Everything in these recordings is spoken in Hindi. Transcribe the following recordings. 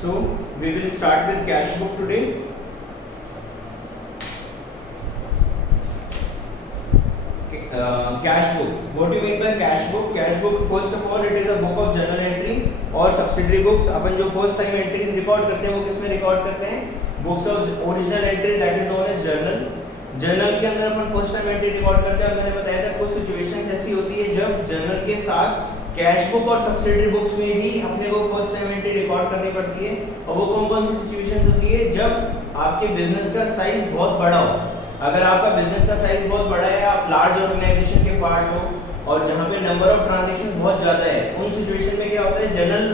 So we will start with cash book today. Cash book. What do you mean by cash book? Cash book, first of all, it is a book of journal entry और subsidiary books. अपन जो first time entries record करते हैं वो किस में record करते हैं? Books of original entry, that is known as journal. Journal के अंदर अपन फर्स्ट टाइम एंट्री रिकॉर्ड करते हैं। मैंने बताया था कुछ सिचुएशंस ऐसी होती है जब जर्नल के साथ कैश बुक और सब्सिडियरी बुक्स में भी अपने को फर्स्ट टाइम एंट्री रिकॉर्ड करनी पड़ती है। और वो कौन कौन सी सिचुएशंस होती है? जब आपके बिजनेस का साइज बहुत बड़ा हो। अगर आपका बिजनेस का साइज बहुत बड़ा है, आप लार्ज ऑर्गेनाइजेशन के पार्ट हो और जहाँ पे नंबर ऑफ ट्रांजेक्शन बहुत ज़्यादा है, उन सिचुएशन में क्या होता है, जर्नल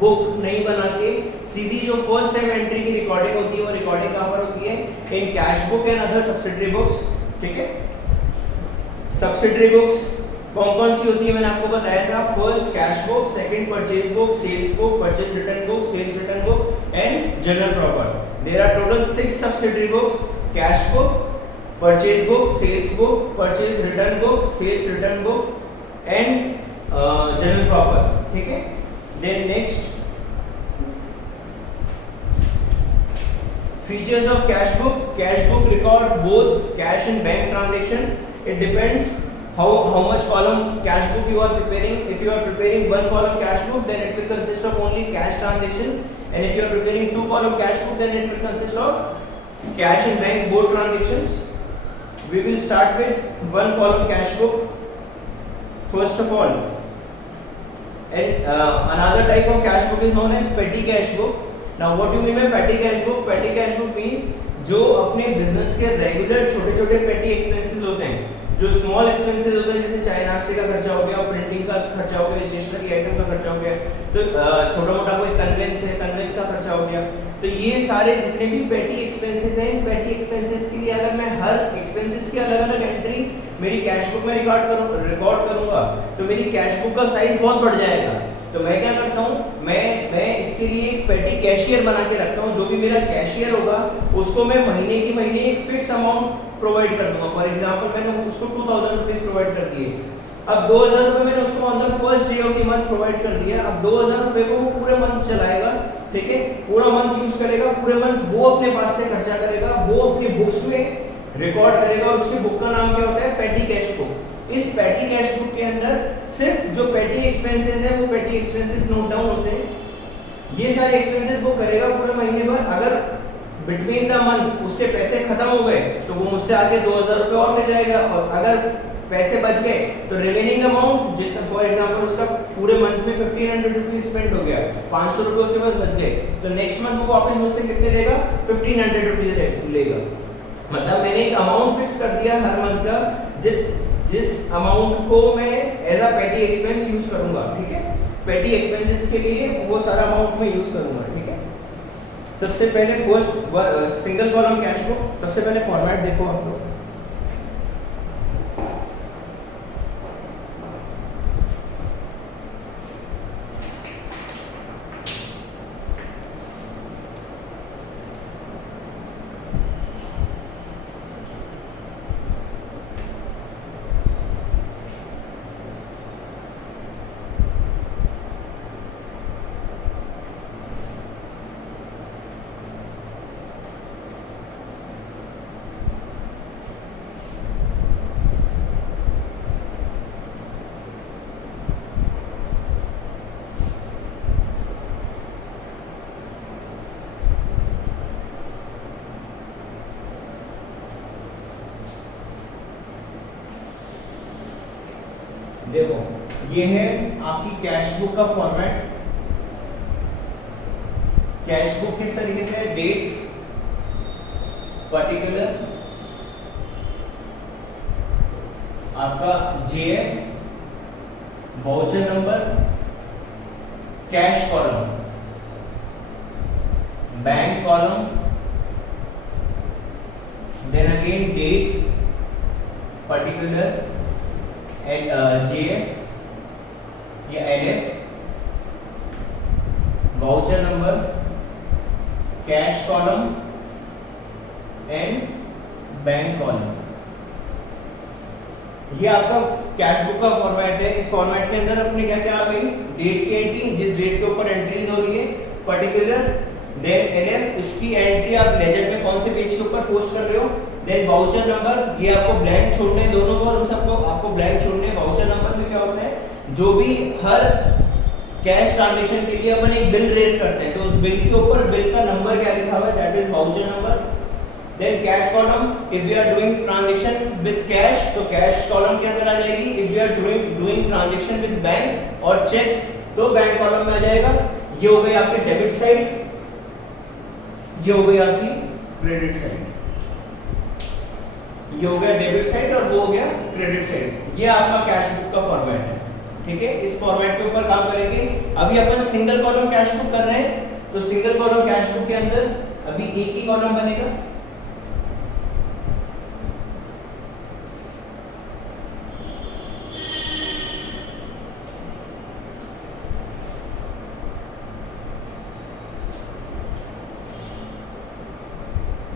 बुक नहीं बना के सीधी जो फर्स्ट टाइम एंट्री की रिकॉर्डिंग होती है वो रिकॉर्डिंग कहाँ पर होती है? In cash book and other subsidiary books. ठीक है, सब्सिडियरी बुक्स कौन कौन सी होती है मैंने आपको बताया था। First cash book, second purchase book, sales book, purchase return book, sales return book and journal proper. There are total 6 subsidiary books: cash book, purchase book, sales book, purchase return book, sales return book and journal proper. ठीक है, then next, features of cash book. Cash book record both cash and bank transaction. It depends how much column cash book you are preparing. If you are preparing one column cash book, then it will consist of only cash transaction, and if you are preparing 2 column cash book, then it will consist of cash and bank both transactions. We will start with one column cash book first of all. And another type of cash book is known as petty cash book. Now what do you mean by petty cash book? Petty cash book means जो अपने बिजनेस के रेगुलर छोटे छोटे पेटी एक्सपेंसेस होते हैं, जो स्मॉल एक्सपेंसेस होते हैं, जैसे चाय नाश्ते का खर्चा हो गया, प्रिंटिंग का खर्चा हो गया, स्टेशनरी आइटम का खर्चा हो गया, तो छोटा मोटा कोई कन्वेंस है, कन्वेंस का खर्चा हो गया। तो ये सारे जितने भी पेटी एक्सपेंसेस हैं, इन पेटी एक्सपेंसेस के लिए अगर मैं हर एक्सपेंसेस की अलग अलग एंट्री मेरी कैश बुक में रिकॉर्ड करूंगा तो मेरी कैश बुक का साइज बहुत बढ़ जाएगा। तो मैं क्या करता हूँ, मैं इसके लिए एक पेटी कैशियर बना के रखता हूँ। जो भी मेरा कैशियर होगा उसको मैं महीने की महीने एक फिक्स अमाउंट प्रोवाइड कर दूंगा। फॉर एग्जांपल मैंने उसको 2000 रुपीज प्रोवाइड कर दिए। अब 2000 रुपये मैंने उसको on the first day of the month provide कर दिया। अब 2000 रुपये को वो पूरे मंथ चलाएगा। ठीक है, पूरा मंथ यूज करेगा, पूरे मंथ वो अपने पास से खर्चा करेगा, वो अपनी बुक्स में रिकॉर्ड करेगा और उसकी बुक का नाम क्या होता है? पेटी कैश बुक। इस पेटी कैश बुक के अंदर सिर्फ जो पेटी एक्सपेंसेस है वो पेटी एक्सपेंसेस नोट डाउन होते हैं। ये सारे एक्सपेंसेस वो करेगा पूरे महीने भर। अगर बिटवीन द मंथ उसके पैसे खत्म हो गए तो वो मुझसे आके 2000 रुपये और ले जाएगा, और अगर पैसे बच गए तो रिमेनिंग अमाउंट जितना, फॉर एग्जांपल उसका पूरे मंथ में 1500 रुपीज स्पेंड हो गया, 500 रुपये उसके पास बच गए, तो नेक्स्ट मंथ वो वापस मुझसे कितने लेगा? 1500 रुपीज लेगा। मतलब मैंने एक अमाउंट फिक्स कर दिया हर मंथ का, जिस अमाउंट को मैं एज अ पेटी एक्सपेंस यूज करूंगा। ठीक है, पेटी एक्सपेंसेस के लिए वो सारा अमाउंट मैं यूज करूंगा। ठीक है, सबसे पहले first single column cash book. सबसे पहले फॉर्मेट देखो आप लोग। देखो ये है आपकी कैश बुक का फॉर्मेट। कैश बुक किस तरीके से है? डेट, पर्टिकुलर, आपका JF, voucher number, cash column, bank column, then again date, particular, JF या LF, voucher number, cash column and bank column. ये आपका कैश बुक का फॉर्मेट है। इस फॉर्मेट के अंदर अपने क्या क्या आ गई? डेट की एंट्री, जिस डेट के ऊपर एंट्रीज हो रही है, पर्टिकुलर, देन NF उसकी एंट्री आप लेजर में कौन से पेज के ऊपर पोस्ट कर रहे हो, देन वाउचर नंबर, ये आपको ब्लैंक छोड़ने हैं दोनों कॉलम सबको आपको ब्लैंक छोड़ने हैं। वाउचर नंबर में क्या होता है, जो भी हर कैश ट्रांजैक्शन के लिए अपन एक बिल रेज करते हैं तो उस बिल के ऊपर बिल का नंबर क्या लिखा हुआ है, that is voucher number. Then cash column, if we are doing transaction with cash तो कैश कॉलम के अंदर आ जाएगी। If we are doing transaction with bank और चेक तो बैंक कॉलम में आ जाएगा। ये हो गई आपकी डेबिट साइड, ये हो गई आपकी क्रेडिट साइड, ये हो गया डेबिट साइड और वो हो गया क्रेडिट साइड। ये आपका कैश बुक का फॉर्मेट है, ठीक है। इस फॉर्मेट के ऊपर काम करेंगे। अभी अपन सिंगल कॉलम कैश बुक कर रहे हैं तो सिंगल कॉलम कैश बुक के अंदर अभी एक ही कॉलम बनेगा,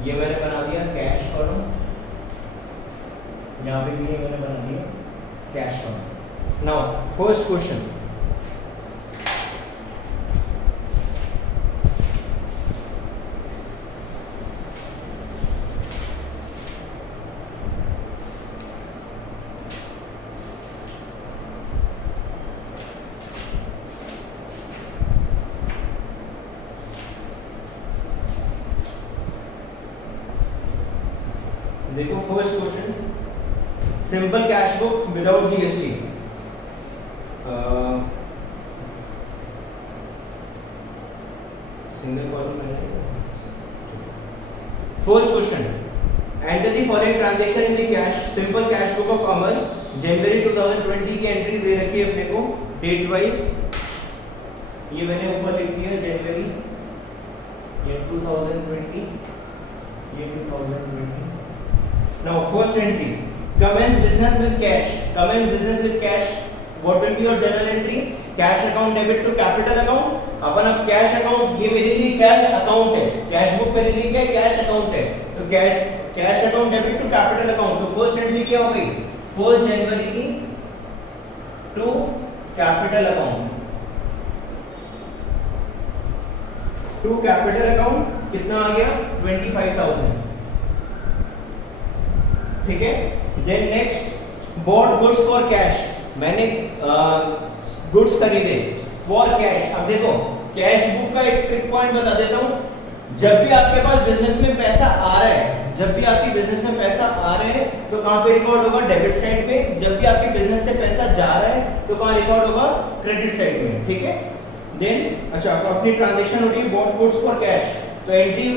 ये मैंने बना दिया कैश कॉलम, यहाँ पे भी ये मैंने बना दिया cash column. Now first question, देखो first question, simple cash book without GST. Single column मैंने first question, enter the following transaction in the cash simple cash book of Amar. जनवरी 2020 की एंट्रीज दे रखी है अपने को डेट वाइज, ये मैंने ऊपर लिख दिया जनवरी, ये 2020, ये 2020। Now first entry, commence business with cash. Commence business with cash. What will be your journal entry? Cash account debit to capital account. अपन अब कैश अकाउंट, ये मेरे लिए कैश अकाउंट है, कैश बुक मेरे लिए क्या कैश अकाउंट है, तो cash account debit to capital account. तो फर्स्ट एंट्री क्या हो गई, 1 जनवरी की to capital account, to capital account कितना आ गया 25,000, ठीक है। Then next, bought goods for cash, मैंने गुड्स खरीदे फॉर कैश। अब देखो कैश बुक का एक ट्रिक पॉइंट बता देता हूं, जब भी आपके पास बिजनेस में पैसा आ रहा है, जब भी आपकी बिजनेस में पैसा आ रहे हैं तो कहां पे रिकॉर्ड होगा, डेबिट साइड पे। जब भी आपके बिजनेस से पैसा जा रहा है तो कहां रिकॉर्ड होगा, क्रेडिट साइड में, ठीक है। देन अच्छा, तो अपनी ट्रांजैक्शन हो रही है बॉट गुड्स फॉर कैश, तो एंट्री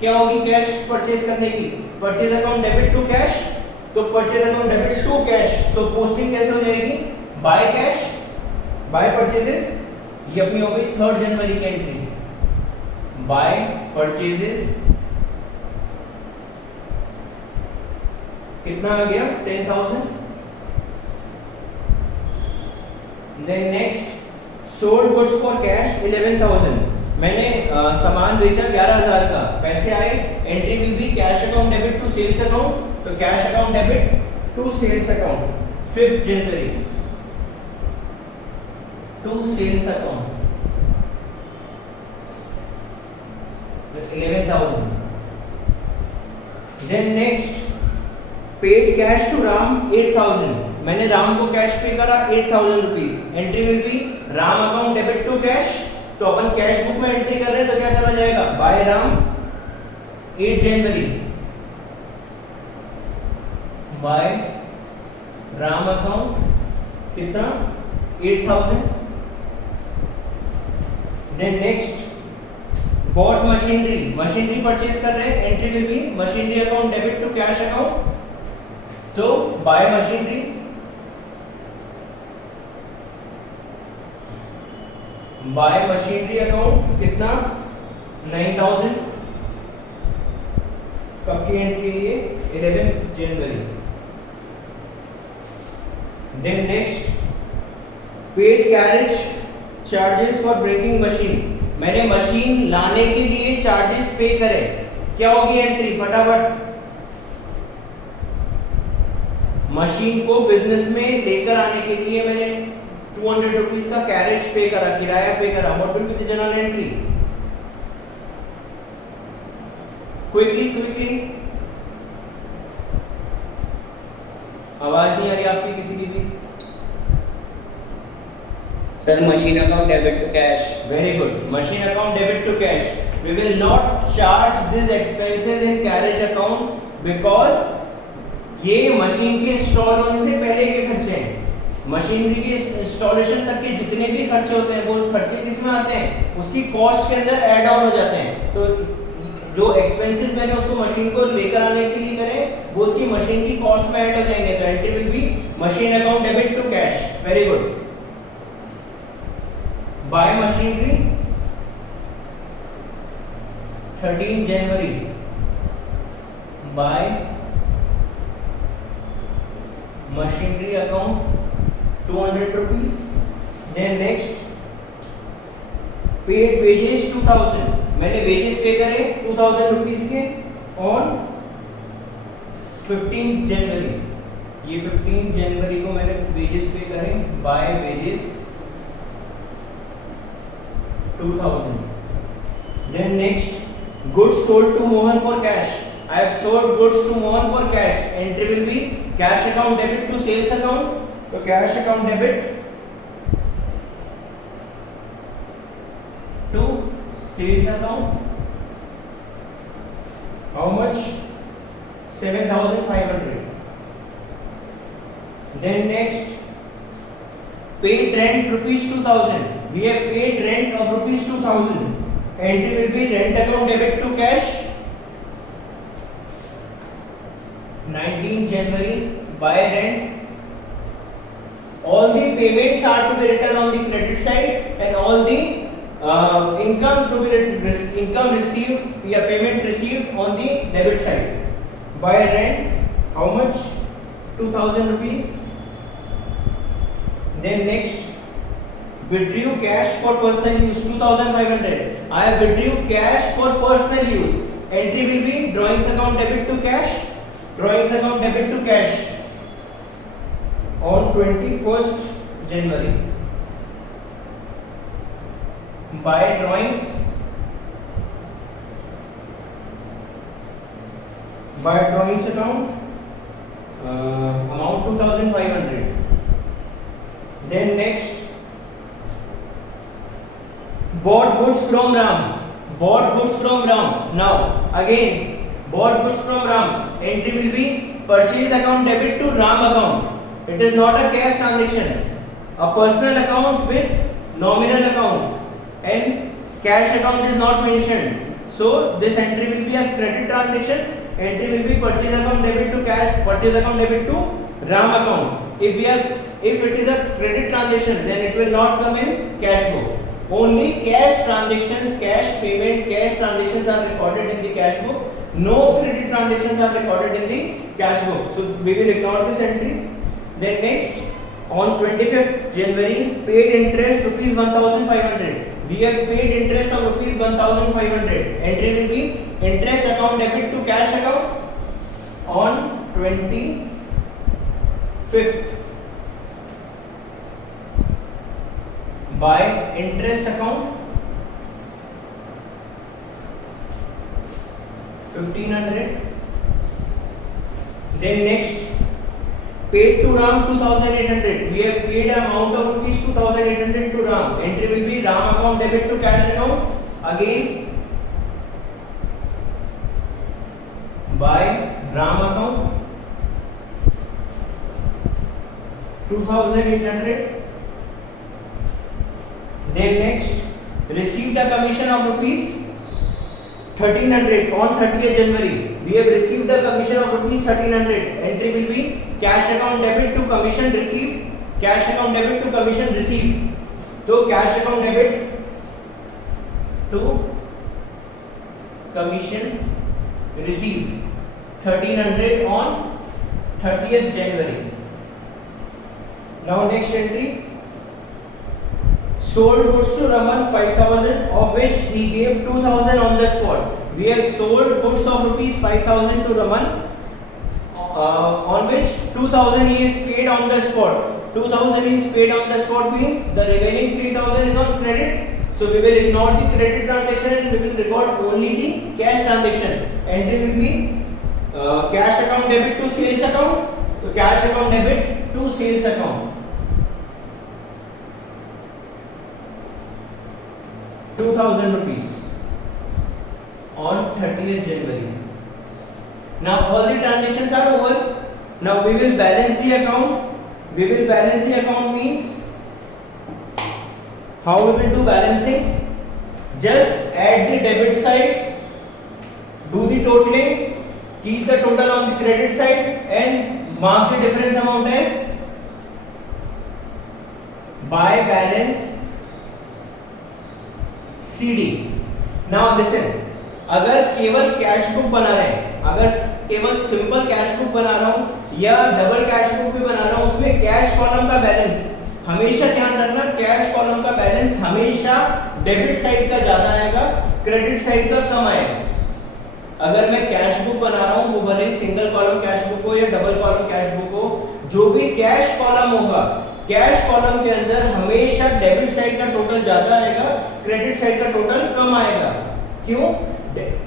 क्या होगी कैश परचेज करने की, purchase account debit to cash, तो purchase account debit to cash, तो पोस्टिंग कैसे हो जाएगी, बाय कैश, बाय परचेजेस, ये अपनी हो गई 3 जनवरी की एंट्री, बाय परचेजेस कितना आ गया 10,000। Then next, sold goods for cash 11,000, मैंने सामान बेचा 11,000 का, पैसे आए, entry will be cash account debit to sales account, तो cash account debit to sales account 5 January to sales account 11,000। Then next, paid cash to Ram 8,000, मैंने राम को कैश पे करा 8,000 rupees, entry will be Ram account debit to cash, तो अपन कैश बुक में एंट्री कर रहे हैं तो क्या चला जाएगा, by Ram 8 January, by Ram account कितना 8,000। Then next, bought machinery, machinery purchase कर रहे हैं, entry will be machinery account debit to cash account, तो by machinery, by machinery account कितना 9,000, कब की एंट्री है ये 11 जनवरी। Then next, paid carriage charges for bringing machine, मैंने मशीन लाने के लिए चार्जेस पे करे, क्या होगी एंट्री फटाफट, मशीन को बिजनेस में लेकर आने के लिए मैंने 200 रुपीज का कैरेज पे करा, किराया पे करा, what will be the general entry, quickly आवाज नहीं आ रही आपकी किसी की भी? Sir machine account debit to cash. Very good, machine account debit to cash. We will not charge these expenses in carriage account because ये मशीन के इंस्टॉल होने से पहले के खर्चे हैं. मशीनरी के इंस्टॉलेशन तक के जितने भी खर्चे होते हैं वो खर्चे किस में आते हैं? उसकी कॉस्ट के अंदर ऐड ऑन हो जाते हैं. तो जो एक्सपेंसेस मैंने उसको मशीन को लेकर आने के लिए करे वो उसकी मशीन की कॉस्ट में ऐड हो जाएंगे. तो entry will be machine account debit to cash. Very good. Buy machinery 13 January, buy machinery account 200 rupees. Then next, paid wages 2000. मैंने wages पे करे 2000 rupees के on 15 January. ये 15 January को मैंने wages पे करे, buy wages 2000. Then next, goods sold to Mohan for cash. I have sold goods to Mohan for cash. Entry will be cash account debit to sales account. So cash account debit to sales account. How much? 7,500. Then next, paid rent rupees 2,000. We have paid rent of rupees 2,000. Entry will be rent account debit to cash. 19 January, buy rent. All the payments are to be written on the credit side and all the income received, payment received on the debit side. Buy rent, how much? 2,000 rupees. Then next, withdrew cash for personal use 2,500. I have withdrew cash for personal use. Entry will be drawings account debit to cash. Drawings account debit to cash on 21st January. Buy drawings. Buy drawings account amount 2,500. Then next, bought goods from Ram. Bought goods from Ram. Now again, bought goods from Ram. Entry will be purchase account debit to Ram account. It is not a cash transaction. A personal account with nominal account and cash account is not mentioned. So this entry will be a credit transaction. Entry will be purchase account debit to cash. Purchase account debit to Ram account. If it is a credit transaction, then it will not come in cash book. Only cash transactions, cash payment, cash transactions are recorded in the cash book. No credit transactions are recorded in the cash book. So we will ignore this entry. Then next, on 25th January, paid interest rupees 1,500. We have paid interest of rupees 1,500. Entry will be interest account debit to cash account on 25th. By interest account 1,500. Then next, paid to Ram 2,800. We have paid amount of rupees 2,800 to Ram. Entry will be Ram account debit to cash account. Again, by Ram account 2,800. Then next, received a commission of rupees 1,300 on 30th January. We have received a commission of rupees 1,300. Entry will be cash account debit to commission received. Cash account debit to commission received. So cash account debit to commission received 1,300 on 30th January. Now next entry. Sold goods to Raman 5,000, of which he gave 2,000 on the spot. We have sold goods of rupees 5,000 to Raman, on which 2,000 he is paid on the spot. 2,000 is paid on the spot means the remaining 3,000 is on credit. So we will ignore the credit transaction and we will record only the cash transaction. Entry will be cash account debit to sales account. So cash account debit to sales account. 2000 rupees on 30th January. Now all the transactions are over. Now we will balance the account. We will balance the account means how we will do balancing? Just add the debit side, do the totaling, keep the total on the credit side and mark the difference amount as by balance CD. Now listen, अगर केवल कैश बुक बना रहे हैं, अगर केवल सिंपल कैश बुक बना रहा हूं या डबल कैश बुक भी बना रहा हूं, उसमें कैश कॉलम का बैलेंस हमेशा ध्यान रखना, कैश कॉलम का बैलेंस हमेशा डेबिट साइड का ज्यादा आएगा, क्रेडिट साइड का कम आएगा। अगर मैं कैश बुक बना रहा हूं, वो भले ही सिंगल कॉलम कैश बुक हो या डबल कॉलम कैश बुक हो, जो भी कैश कॉलम होगा, कैश कॉलम के अंदर हमेशा डेबिट साइड का टोटल ज्यादा आएगा, क्रेडिट साइड का टोटल कम आएगा। क्यों?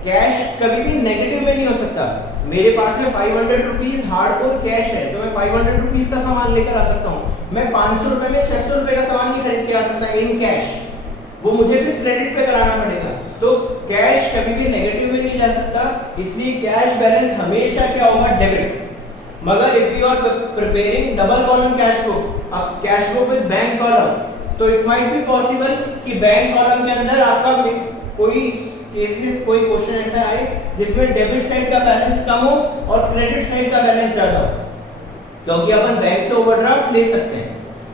कैश कभी भी नेगेटिव में नहीं हो सकता। मेरे पास में 500 रुपीज हार्डकोर कैश है तो मैं 500 रुपीज का सामान लेकर आ सकता हूँ। मैं 500 रुपए में 600 रुपए का सामान नहीं खरीद के आ सकता इन कैश, वो मुझे फिर क्रेडिट पे कराना पड़ेगा। तो कैश कभी भी नेगेटिव में नहीं जा सकता, इसलिए कैश बैलेंस हमेशा क्या होगा? डेबिट। मगर if you are preparing double column cash book, अब cash book with bank column, तो इट माइट बी पॉसिबल कि बैंक कॉलम के अंदर आपका कोई केसेस, कोई क्वेश्चन ऐसा आए जिसमें डेबिट साइड का बैलेंस कम हो और क्रेडिट साइड का बैलेंस ज्यादा हो, क्योंकि अपन बैंक से ओवरड्राफ्ट ले सकते हैं।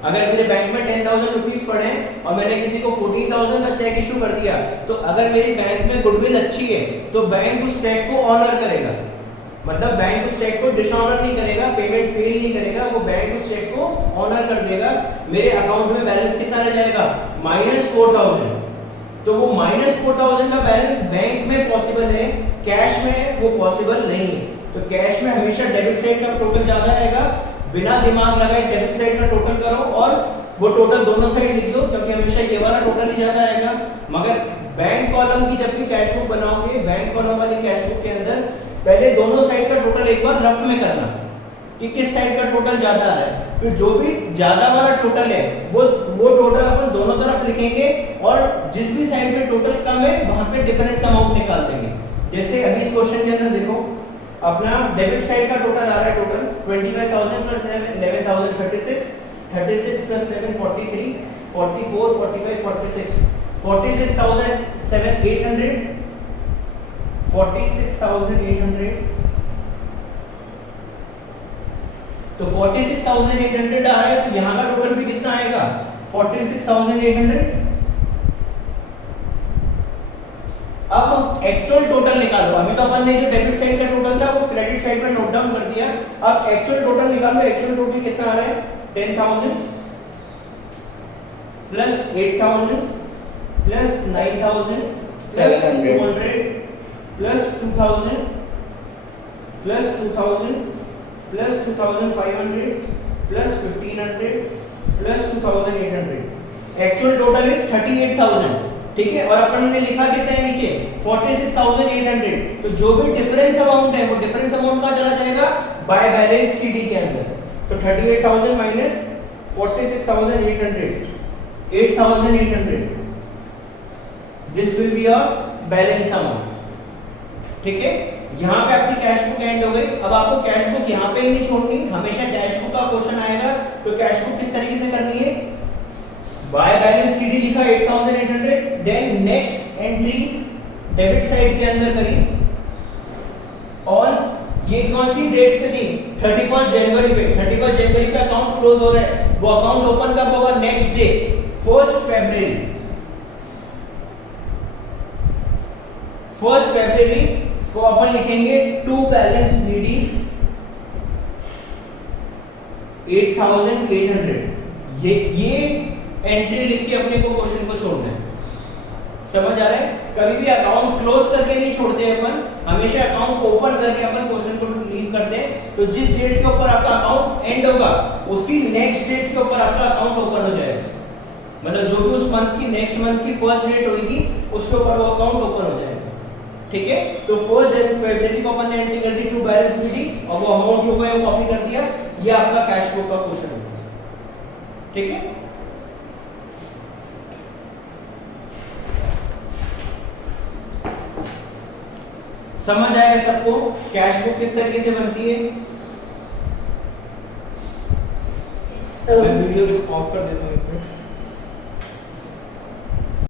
अगर मेरे बैंक में 10,000 रुपीज पड़े हैं और मैंने किसी को 14,000 का चेक इशू कर दिया, तो अगर मेरी बैंक में गुडविल अच्छी है तो बैंक उस चेक को ऑनर करेगा। मतलब बैंक उस चेक को डिसऑनर नहीं करेगा, पेमेंट फेल नहीं करेगा, वो बैंक उस चेक को ऑनर कर देगा। मेरे अकाउंट में बैलेंस कितना रह जाएगा? -4,000। तो वो -4,000 का बैलेंस बैंक में पॉसिबल है, कैश में वो पॉसिबल नहीं है। तो कैश में हमेशा डेबिट साइड का टोटल ज्यादा आएगा। बिना दिमाग लगाए डेबिट साइड का टोटल करो और वो टोटल दोनों साइड लिख दो, क्योंकि हमेशा ये वाला टोटल ही ज्यादा आएगा। मगर बैंक कॉलम की जब भी कैश बुक बनाओगे, बैंक कॉलम वाली कैश बुक के अंदर पहले दोनों साइड का टोटल एक बार रफ में करना कि किस साइड का टोटल ज्यादा आ रहा है। फिर जो भी ज्यादा वाला टोटल है वो टोटल अपन दोनों तरफ लिखेंगे और जिस भी साइड में टोटल कम है वहां पे डिफरेंस अमाउंट निकाल देंगे। जैसे अभी इस क्वेश्चन के अंदर देखो, अपना डेबिट साइड का टोटल आ रहा है, टोटल 25,000 प्लस 11,000 36, 36 प्लस 7 43, 44 45 46, 46,800, 46,800। तो 46,800 आ रहा है, तो यहाँ का टोटल भी कितना आएगा? 46,800। अब एक्चुअल टोटल निकालो। अभी तो अपन ने जो डेबिट साइड का टोटल था वो क्रेडिट साइड में नोट डाउन कर दिया। अब एक्चुअल टोटल निकालो। एक्चुअल टोटल कितना आ रहा है? 10,000 plus 8,000 plus 9,000 plus 200 plus 2,000 plus 2,000 plus 2,500 plus 1,500 plus 2,800। Actual total is 38,000। ठीक है, और अपन ने लिखा कितना है नीचे? 46,800। तो जो भी डिफरेंस अमाउंट है वो डिफरेंस अमाउंट कहाँ चला जाएगा? बाय बैलेंस सीडी के अंदर। तो 38,000 minus 46,800, 8,800, this will be a balance amount. ठीक है, यहाँ पे आपकी कैश बुक एंड हो गई। अब आपको कैश बुक यहाँ पे ही नहीं छोड़नी, हमेशा कैश बुक का क्वेश्चन आएगा तो कैश बुक किस तरीके से करनी है? बाय बैलेंस सीडी लिखा 8,800, then next entry debit side के अंदर करी और ये कौन सी डेट पे थी? 31 जनवरी पे। 31 जनवरी पे अकाउंट क्लोज हो रहा है, वो अकाउंट ओपन कब होगा? नेक्स्ट डे 1 फरवरी। 1 फरवरी को अपन लिखेंगे टू बैलेंस बीडी 8,800। ये एंट्री लिख के अपने को क्वेश्चन को छोड़ना है। समझ आ रहा है? कभी भी अकाउंट क्लोज करके नहीं छोड़ते अपन, हमेशा अकाउंट ओपन करके अपन क्वेश्चन को लीव करते हैं। तो जिस डेट के ऊपर आपका अकाउंट एंड होगा उसकी नेक्स्ट डेट के ऊपर आपका अकाउंट ओपन हो जाएगा। मतलब जो भी उस मंथ की नेक्स्ट मंथ की फर्स्ट डेट होगी उसके ऊपर वो अकाउंट ओपन हो जाएगा। ठीक है, तो 1 फरवरी को अपन ने एंट्री कर दी टू बैलेंस मीटी और वो अमाउंट जो है वो कॉपी कर दिया। ये आपका कैश बुक का क्वेश्चन है। ठीक है, समझ आएगा सबको कैश बुक किस तरीके से बनती है? मैं वीडियो ऑफ कर देता हूं एक मिनट।